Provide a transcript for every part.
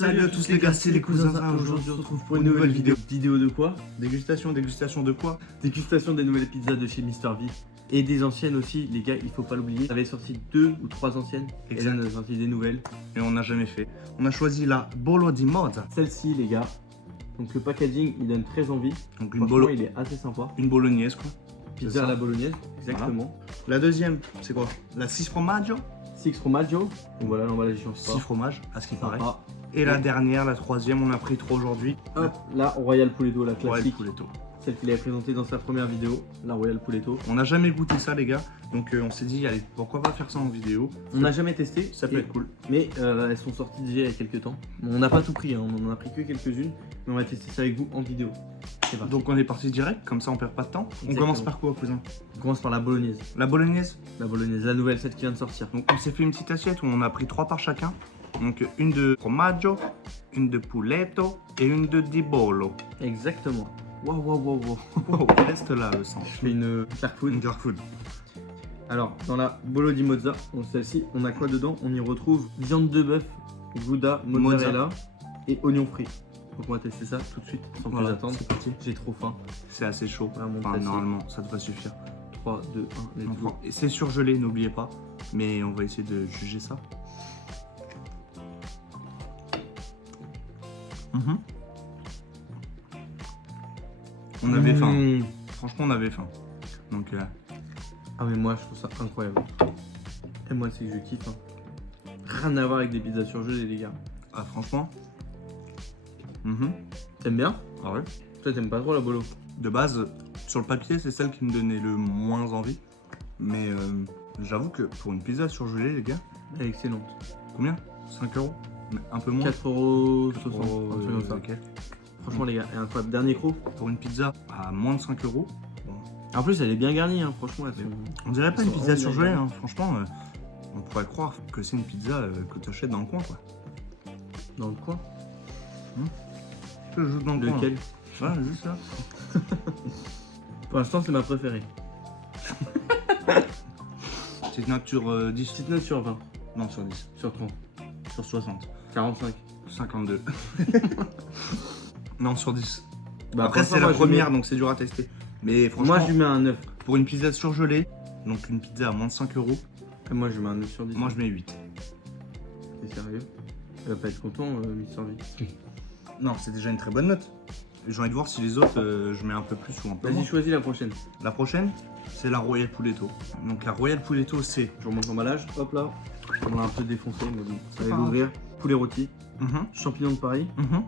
Salut à tous les gars, c'est les cousins. Aujourd'hui on se retrouve pour une nouvelle vidéo. Vidéo de quoi? Dégustation de quoi? Dégustation des nouvelles pizzas de chez Mister V. Et des anciennes aussi, les gars, il faut pas l'oublier. On avait sorti 2 ou 3 anciennes. Exact. Et là on a sorti des nouvelles. Et on n'a jamais fait. On a choisi la Bolo di Mozza. Celle-ci les gars. Donc le packaging il donne très envie. Donc Franchement, il est assez sympa. une bolognaise quoi. Pizza à la bolognaise, exactement. La deuxième, c'est quoi? La 6 fromaggio. 6 fromaggio. Donc voilà, l'emballage il change 6 pas. fromages, à ce qui paraît. Sympa. Et la dernière, la troisième, on a pris 3 aujourd'hui. Hop, la Royal Puletto, la Ouais, classique. Puletto. Celle qu'il avait présentée dans sa première vidéo, la Royal Puletto. On n'a jamais goûté ça les gars. Donc on s'est dit, allez, pourquoi pas faire ça en vidéo? On n'a jamais testé. Ça peut et- être cool. Mais elles sont sorties déjà il y a quelques temps. On n'a pas tout pris, hein, on en a pris que quelques-unes. Mais on va tester ça avec vous en vidéo. C'est parti. Donc on est parti direct, comme ça on perd pas de temps. On Exactement. commence par quoi cousin? On commence par la bolognaise. La bolognaise. La bolognaise, la nouvelle, celle qui vient de sortir. Donc on s'est fait une petite assiette où on a pris 3 par chacun. Donc une de formaggio, une de puletto et une de di bolo. Exactement. Waouh, waouh, waouh, waouh. Wow, reste là le sang. Je fais une dark food. Une dark food. Alors, dans la bolo di mozza, donc celle-ci, on a quoi dedans? On y retrouve viande de bœuf, gouda, mozzarella et oignons frits. Donc on va tester ça tout de suite, sans Voilà, plus attendre. c'est parti. J'ai trop faim. C'est assez chaud. Voilà, mon Enfin, classique. normalement, ça devrait suffire. 3, 2, 1, let's go. Enfin, et c'est surgelé, n'oubliez pas. Mais on va essayer de juger ça. Mhm. On avait faim. Mmh. Franchement, on avait faim. Donc, Ah mais moi je trouve ça incroyable. Et moi c'est que je kiffe. Hein. Rien à voir avec des pizzas surgelées les gars. ah, franchement. Mhm. T'aimes bien? Ah ouais. Toi t'aimes pas trop la bolo? De base, sur le papier, c'est celle qui me donnait le moins envie. Mais j'avoue que pour une pizza surgelée, les gars, Elle est excellente. combien? 5 euros? Mais un peu moins. 4,60€, un truc Oh, comme ça. ok. Franchement les gars, elle est incroyable. Dernier croc. Pour une pizza à moins de 5 euros, En plus elle est bien garnie hein. Franchement elles sont... on dirait pas Ils une sont pizza vraiment surgelée. bien Hein. Franchement, on pourrait croire que c'est une pizza que tu achètes dans le coin. Quoi. dans le coin. Que je joue dans le coin. Lequel? là. Ouais, juste ça. Pour l'instant c'est ma préférée. Petite note sur 10. Petite note sur 20, Non, sur 10. sur 30, Sur 60. 45. 52. non, sur 10. Bah, Après, franchement, c'est la moi, je lui première, mets- donc c'est dur à tester. Mais franchement, Moi je lui mets un 9. pour une pizza surgelée, donc une pizza à moins de 5 euros, Et moi je lui mets un 9 sur 10. moi je mets 8. T'es sérieux? Elle va pas être content, Mister V. Non, c'est déjà une très bonne note. J'ai envie de voir si les autres, je mets un peu plus ou un peu moins. Vas-y, choisis la prochaine. La prochaine, c'est la Royal Puletto. Donc la Royal Puletto, c'est... Je remonte l'emballage. Hop là. On l'a un peu défoncé, mais bon, ça va pas l'ouvrir. Poulet rôti, Mhm, champignons de Paris, mhm,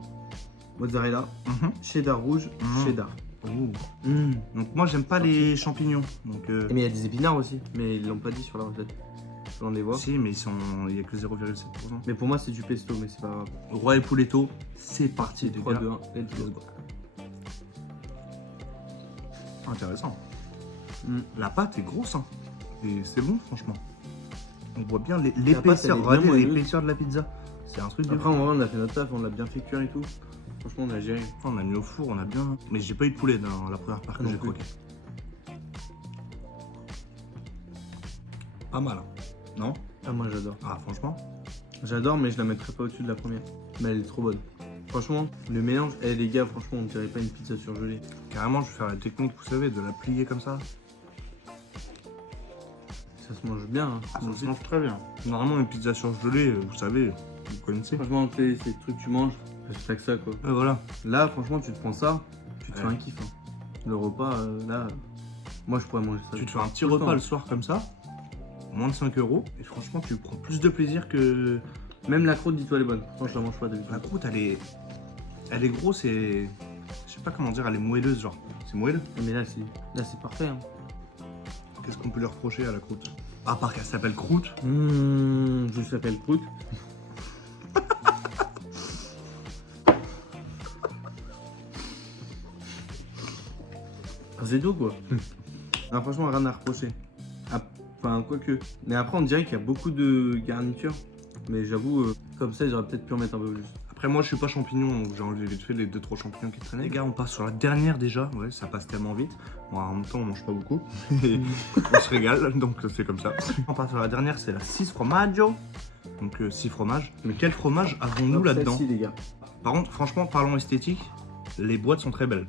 mozzarella, mhm. cheddar rouge, Mhm. cheddar. Ouh. Mmh. Donc moi, j'aime pas les champignons. Donc, Mais il y a des épinards aussi, mais ils l'ont pas dit sur la recette. On les voit. si, mais il y a que 0,7%. Mais pour moi, c'est du pesto, mais c'est pas grave. Royal Puletto, c'est parti, les 3, gars. 2, 1, let's go. Intéressant. Mm. La pâte est grosse, hein. Et c'est bon, franchement. On voit bien pâte, elle l'épaisseur. est bien Regardez moelleuse. l'épaisseur de la pizza. C'est un truc de Après, fou. en vrai, on a fait notre taf, on l'a bien fait cuire et tout. Franchement, on a géré. On a mis au four, on a bien. Mais j'ai pas eu de poulet dans la première part que Non j'ai plus. croqué. Pas mal, hein. Non? Ah, moi j'adore. Ah, franchement. J'adore, mais je la mettrai pas au-dessus de la première. Mais elle est trop bonne. Franchement, le mélange, eh les gars, franchement, on dirait pas une pizza surgelée. Carrément, je vais faire la technique, vous savez, de la plier comme ça. Ça se mange bien. Hein. Ça se mange très bien. Normalement, une pizza surgelée, vous savez, vous connaissez. Franchement, c'est le truc que tu manges, c'est que ça quoi. Voilà. Là, franchement, tu te prends ça, tu te fais Ouais. un kiff. Hein. Le repas, là, moi je pourrais manger ça. Tu te fais un petit tout le repas temps. le soir comme ça, moins de 5 euros, et franchement, tu prends plus de plaisir que. Même la croûte, dis-toi, elle est bonne. Franchement, je la mange pas d'habitude. La croûte, elle est grosse et. Je sais pas comment dire, elle est moelleuse, genre. C'est moelleux. Mais là, c'est parfait. Hein. Qu'est-ce qu'on peut lui reprocher à la croûte? À part qu'elle s'appelle croûte. Je s'appelle croûte. C'est tout quoi. Ah, franchement, rien à reprocher. Ah, enfin, quoique. Mais après, on dirait qu'il y a beaucoup de garnitures. Mais j'avoue, Comme ça, ils auraient peut-être pu en mettre un peu plus. Après, moi, je suis pas champignon, donc j'ai enlevé vite fait les 2-3 champignons qui traînaient. Les gars, on passe sur la dernière déjà. Ouais, ça passe tellement vite. Bon, en même temps, on mange pas beaucoup. Et on se régale, donc c'est comme ça. On passe sur la dernière, c'est la 6 fromaggio. Donc 6 fromages. Mais quel fromage avons-nous Hop, là-dedans? celle-ci, les gars. Par contre, franchement, parlons esthétique, les boîtes sont très belles.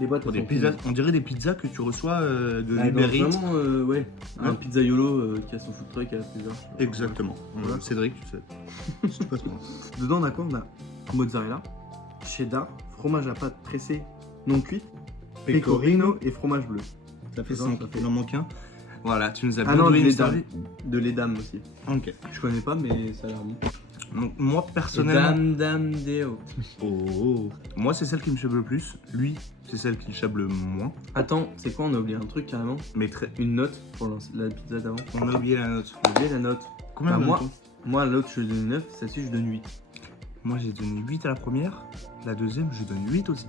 Les boîtes, Pour elles des sont pizzas, cool. on dirait des pizzas que tu reçois de Ah, Uber donc, Eats. vraiment, ouais. Un pizzaiolo qui a son food truck à la pizza. Exactement. Voilà. Cédric, tu sais. Je te passe moi. Dedans, on a quoi? On a mozzarella, cheddar, fromage à pâte pressée non cuite, pecorino et fromage bleu. Ça fait Non, 5, ça fait- il en manque un. Voilà, tu nous as Ah bien non, doué de une lait d'âme. servie. De lait d'âme aussi. Ok. Je connais pas, mais ça a l'air bon. Donc moi personnellement, Dame Deo. oh. Moi c'est celle qui me chabe le plus. Lui, c'est celle qui le chabe le moins. Attends, c'est quoi? On a oublié un truc carrément. Mais très. Une note pour la pizza d'avant. On a oublié la note. On a oublié la note. Combien Bah, de moi, notes moi, l'autre, je lui donne 9, celle-ci, je lui donne 8. Moi j'ai donné 8 à la première. La deuxième, je donne 8 aussi.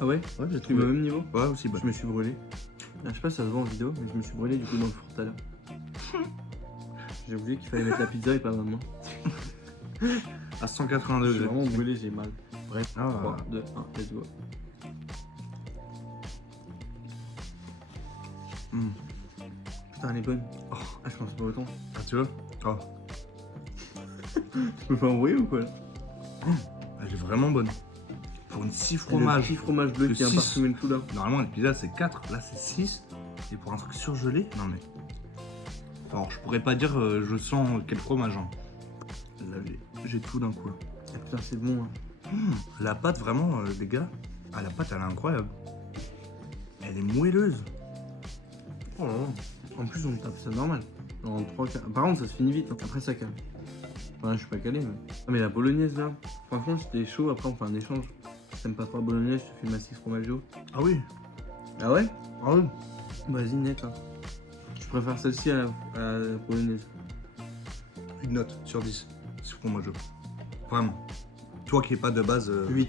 Ah ouais? Ouais, j'ai Tu es au même niveau? Ouais, aussi bonne. Je me suis brûlé. Ah, je sais pas si ça se voit en vidéo, mais je me suis brûlé du coup dans le four tout à l'heure. J'ai oublié qu'il fallait mettre la pizza et pas ma main. À 180 Je suis degrés. vraiment brûlé, j'ai mal. Bref, Ah. 3, 2, 1, let's go. Hmm. Putain, elle est bonne. Oh. Ah, je pense pas autant. Ah, tu vois? Oh. Je peux pas embrouiller ou quoi là? Elle est vraiment bonne. Pour une 6 Le fromages. petit fromage bleu Le qui est 6. parfumé le tout là. Normalement, les pizzas c'est 4, là c'est 6. Et pour un truc surgelé, non mais. Alors, je pourrais pas dire je sens quel fromage. Hein. Là, j'ai tout d'un coup. Là. Ah, putain, c'est bon. Hein. La pâte, vraiment, les gars. Ah, la pâte, elle est incroyable. Elle est moelleuse. Oh là là. En plus, on tape ça normal. En 3, 4. Par contre, ça se finit vite. Hein. Après, ça calme. Enfin, je suis pas calé, mais. Ah, mais la bolognaise là, franchement, c'était chaud. Après, on fait un échange. Si t'aimes pas trop la bolognaise, je te fais ma 6 fromaggio. Ah oui. Ah ouais? Ah oui. Vas-y, net. Hein. Je préfère celle-ci à la bolognaise. Une note sur 10. C'est fromage. Vraiment. Toi qui est pas de base. 8.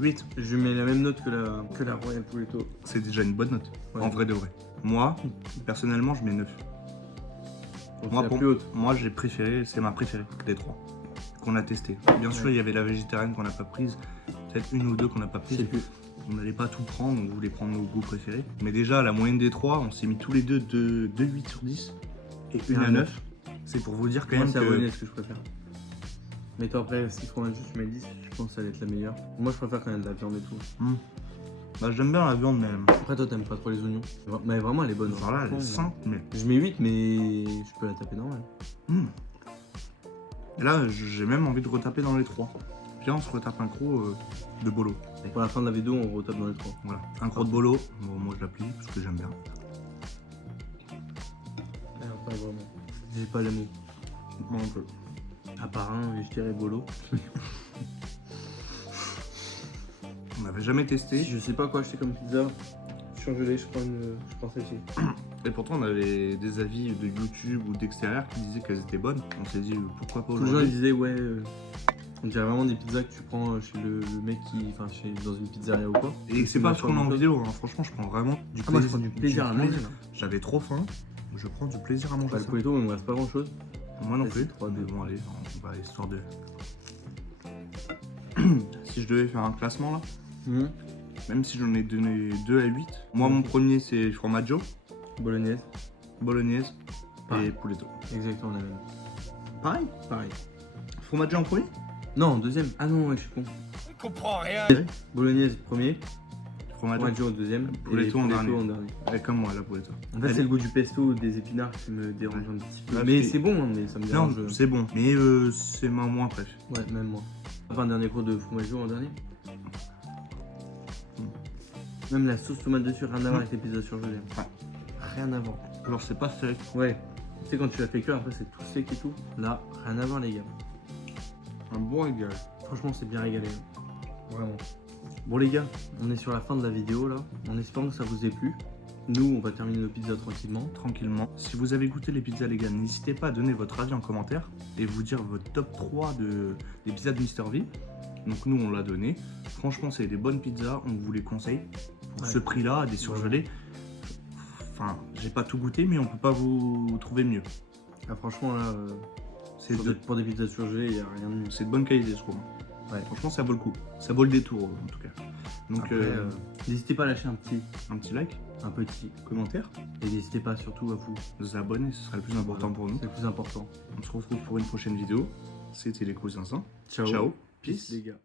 8. Je mets la même note que la Royal Puletto. C'est déjà une bonne note. Ouais. En vrai de vrai. Moi, personnellement, je mets 9. Donc, Moi, c'est la pour- plus haute. Moi, j'ai préféré, c'est ma préférée des 3 qu'on a testé. Bien sûr, il y avait la végétarienne qu'on n'a pas prise, peut-être une ou deux qu'on n'a pas Je sais prise. plus. On n'allait pas tout prendre, on voulait prendre nos goûts préférés. Mais déjà, la moyenne des 3, on s'est mis tous les deux de 8 sur 10 et une à 9. C'est pour vous dire quand Moi, même c'est la que. bolognaise que je préfère. Mais toi, après, si fromage je mets 10, je pense que ça va être la meilleure. Moi, je préfère quand il y a de la viande et tout. Bah, j'aime bien la viande, mais. Après, toi, t'aimes pas trop les oignons. Mais vraiment, elle est bonne. Genre là, elle est Franchement, simple, mais. Je mets 8, mais je peux la taper normal. Et là, j'ai même envie de retaper dans les 3. Viens, on se retape un croc de bolo. Et pour la fin de la vidéo, on retape dans les 3. Voilà, un croc de bolo. Bon, moi, je l'applique parce que j'aime bien. Pas vraiment. J'ai pas les mots. Moi, un peu. À part un, je dirais bolo. On n'avait jamais testé. Je sais pas quoi acheter comme pizza. Surgelé, je prends celle-ci. Et pourtant, on avait des avis de YouTube ou d'extérieur qui disaient qu'elles étaient bonnes. On s'est dit pourquoi pas Tous les gens ils aujourd'hui. disaient ouais, on dirait vraiment des pizzas que tu prends chez le mec dans une pizzeria ou quoi. Et c'est pas parce qu'on est en vidéo, hein. Franchement, je prends vraiment du Ah, moi je plaisir. prends du plaisir à manger là. J'avais trop faim, je prends du plaisir à manger Bah, le ça. poletto, il me reste pas grand chose. Moi non Vas-y, plus. 3, Mais 2. bon, allez, on va histoire de. Si je devais faire un classement là, même si j'en ai donné 2 à 8, moi mon premier c'est formaggio, Bolognaise. bolognaise Pareil. et pouletto. Exactement la même. Pareil. Pareil. Formaggio en premier. Non, deuxième. Ah non, ouais, je suis con. Je comprends rien. Bolognaise premier, Formaggio. Formaggio au deuxième, Pouletto en dernier. en dernier. Et comme moi la pouletto. En fait, c'est le goût du pesto ou des épinards qui me dérange un petit peu. Ouais, Mais parce que- c'est bon, hein, mais ça me Non, dérange. c'est bon, mais c'est ma moins préf. Ouais, même moi. Enfin, un dernier pot de Formaggio en dernier. Même la sauce tomate dessus, rien à voir avec les pizzas surgelées. Ouais. Rien à voir. Alors c'est pas sec. Ouais. Tu sais, quand tu la fais cuire, après c'est tout sec et tout. Là, rien à voir, les gars. Un bon régal. Franchement, c'est bien régalé. Vraiment. Bon, les gars, on est sur la fin de la vidéo là. En espérant que ça vous ait plu. Nous, on va terminer nos pizzas tranquillement. Tranquillement. Si vous avez goûté les pizzas les gars, n'hésitez pas à donner votre avis en commentaire et vous dire votre top 3 des pizzas de Mister V. Donc nous on l'a donné. Franchement c'est des bonnes pizzas, on vous les conseille. Pour Ouais. ce prix-là, à des surgelés. Enfin, j'ai pas tout goûté mais on peut pas vous trouver mieux. Ah, franchement, là, C'est Pour des pizzas surgelées, il n'y a rien de mieux. de bonne qualité, je trouve. Ouais. Franchement, ça vaut le coup. Ça vaut le détour, en tout cas. Donc, Après, n'hésitez pas à lâcher un petit like, un petit commentaire, et n'hésitez pas surtout à vous abonner, ce sera le plus important pour nous. C'est le plus important. On se retrouve pour une prochaine vidéo. C'était les cousins. Ciao. Ciao. Peace Peace. les gars.